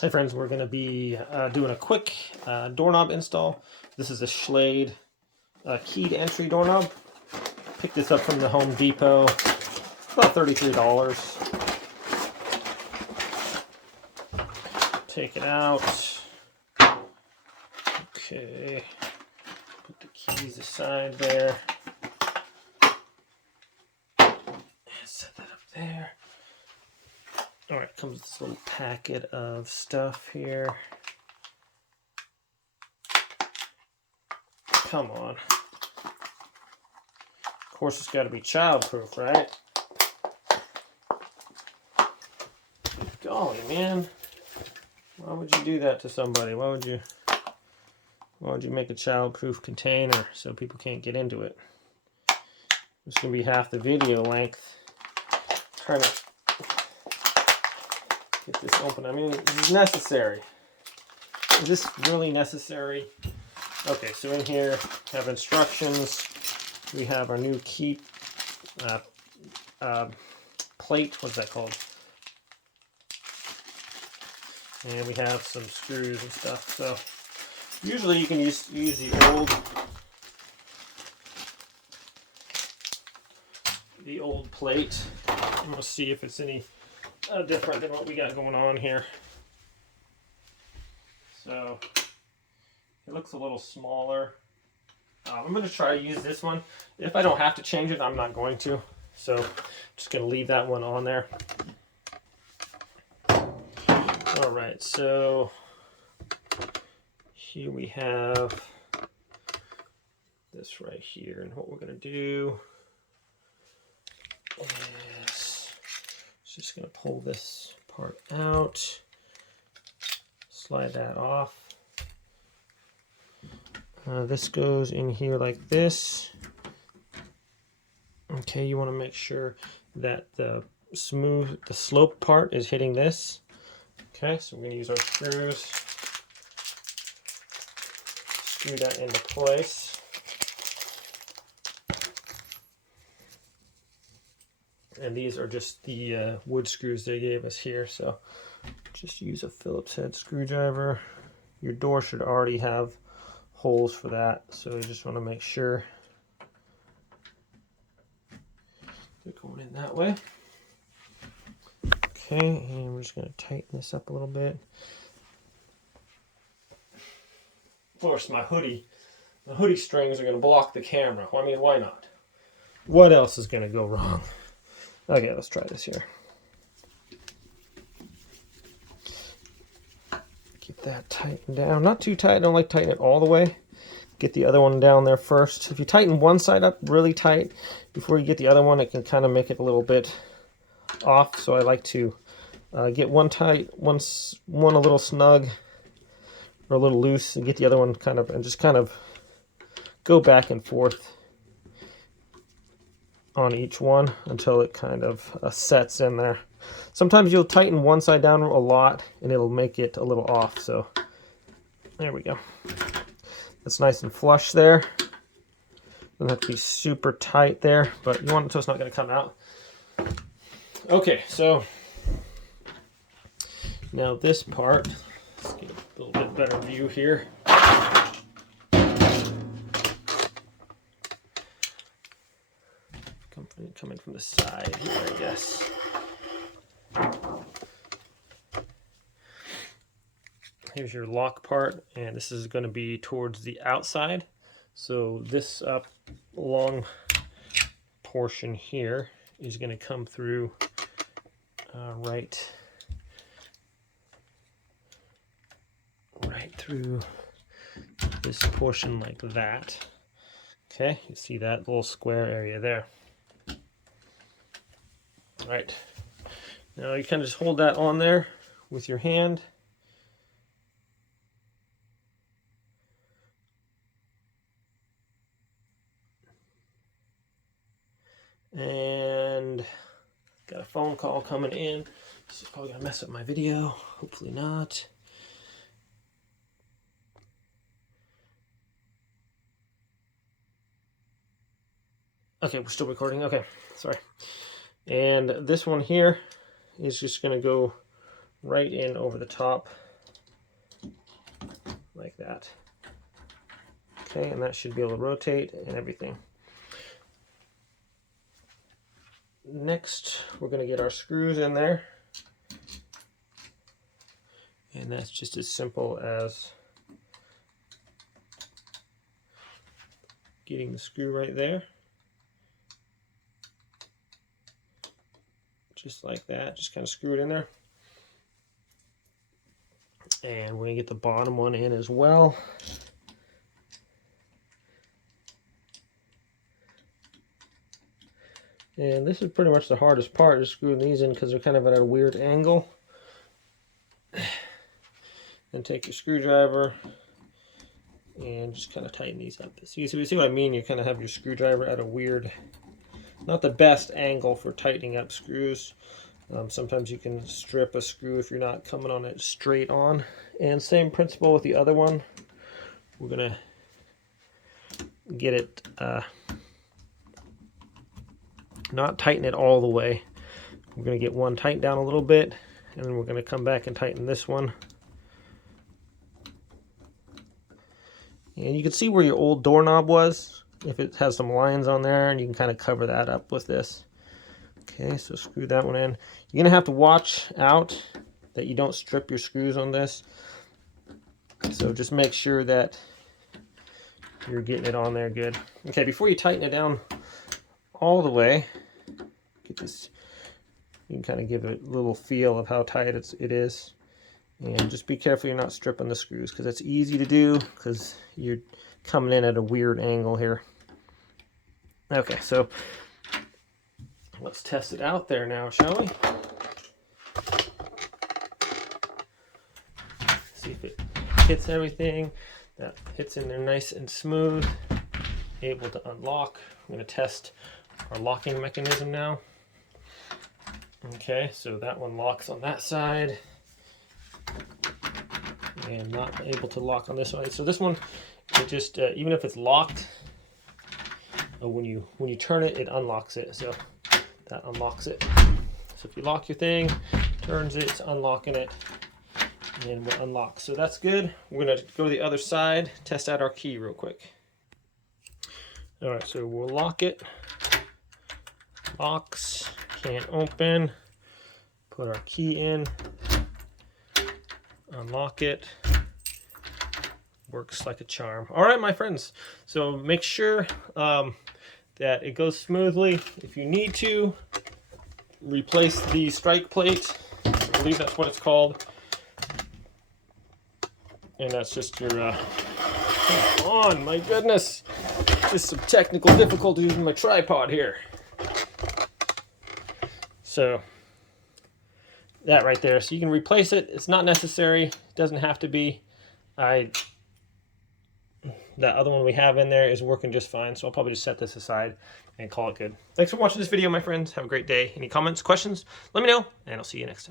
Hey friends, we're going to be doing a quick doorknob install. This is a Schlage keyed entry doorknob. Picked this up from the Home Depot, about $33. Take it out. Okay, put the keys aside there. Set that up there. Alright, comes with this little packet of stuff here. Come on. Of course, it's got to be child-proof, right? Golly, man. Why would you do that to somebody? Why would you make a child-proof container so people can't get into it? It's going to be half the video length. Trying to get this open. I mean, this is necessary. Is this really necessary? Okay, so in here we have instructions. We have our new key plate. What's that called? And we have some screws and stuff. So usually you can use the old plate. I'm gonna see if it's any different than what we got going on here. So it looks a little smaller. I'm going to try to use this one. If I don't have to change it, I'm not going to. So I'm just going to leave that one on there. All right, so here we have this right here. And what we're going to do is just going to pull this part out, slide that off. This goes in here like this. Okay, you want to make sure that the slope part is hitting this. Okay, so we're going to use our screws. Screw that into place. And these are just the wood screws they gave us here. So just use a Phillips head screwdriver. Your door should already have holes for that, so you just want to make sure they're going in that way. Okay, and we're just going to tighten this up a little bit. Of course, my hoodie strings are going to block the camera. I mean, why not? What else is going to go wrong? Okay, let's try this here. Get that tightened down. Not too tight. I don't like tightening it all the way. Get the other one down there first. If you tighten one side up really tight before you get the other one, it can kind of make it a little bit off. So I like to get one tight, one a little snug or a little loose, and get the other one and just kind of go back and forth on each one until it kind of sets in there. Sometimes you'll tighten one side down a lot and it'll make it a little off. So there we go. That's nice and flush there. Doesn't have to be super tight there, but you want it so it's not going to come out. Okay, so now this part, let's get a little bit better view here. Coming from the side here, I guess. Here's your lock part, and this is going to be towards the outside. So this long portion here is going to come through right through this portion like that. Okay, you see that little square area there. All right, now you kind of just hold that on there with your hand. And got a phone call coming in. This is probably gonna mess up my video. Hopefully not. Okay, we're still recording. Okay, sorry. And this one here is just gonna go right in over the top like that. Okay, and that should be able to rotate and everything. Next, we're going to get our screws in there. And that's just as simple as getting the screw right there. Just like that, just kind of screw it in there. And we're going to get the bottom one in as well. And this is pretty much the hardest part, is screwing these in because they're kind of at a weird angle. And take your screwdriver and just kind of tighten these up. So you see what I mean? You kind of have your screwdriver at a weird, not the best angle for tightening up screws. Sometimes you can strip a screw if you're not coming on it straight on. And same principle with the other one. We're gonna get it, not tighten it all the way. We're gonna get one tightened down a little bit, and then we're gonna come back and tighten this one. And you can see where your old doorknob was, if it has some lines on there, and you can kind of cover that up with this. Okay, so screw that one in. You're gonna have to watch out that you don't strip your screws on this. So just make sure that you're getting it on there good. Okay, before you tighten it down all the way, get this, you can kind of give it a little feel of how tight it is. And just be careful you're not stripping the screws, because it's easy to do because you're coming in at a weird angle here. Okay, so let's test it out there now, shall we? See if it hits everything. That hits in there nice and smooth. Able to unlock. I'm going to test our locking mechanism now. Okay, so that one locks on that side. And not able to lock on this side. So this one, it just even if it's locked, when you turn it, it unlocks it. So that unlocks it. So if you lock your thing, turns it, it's unlocking it, and we'll unlock. So that's good. We're gonna go to the other side, test out our key real quick. All right, so we'll lock it. Locks, can't open. Put our key in. Unlock it. Works like a charm. All right, my friends. So make sure that it goes smoothly. If you need to, replace the strike plate. I believe that's what it's called. And that's just your, come on, my goodness. Just some technical difficulties with my tripod here. So that right there, so you can replace it. It's not necessary, it doesn't have to be. That other one we have in there is working just fine, so I'll probably just set this aside and call it good. Thanks for watching this video, my friends. Have a great day. Any comments, questions, let me know, and I'll see you next time.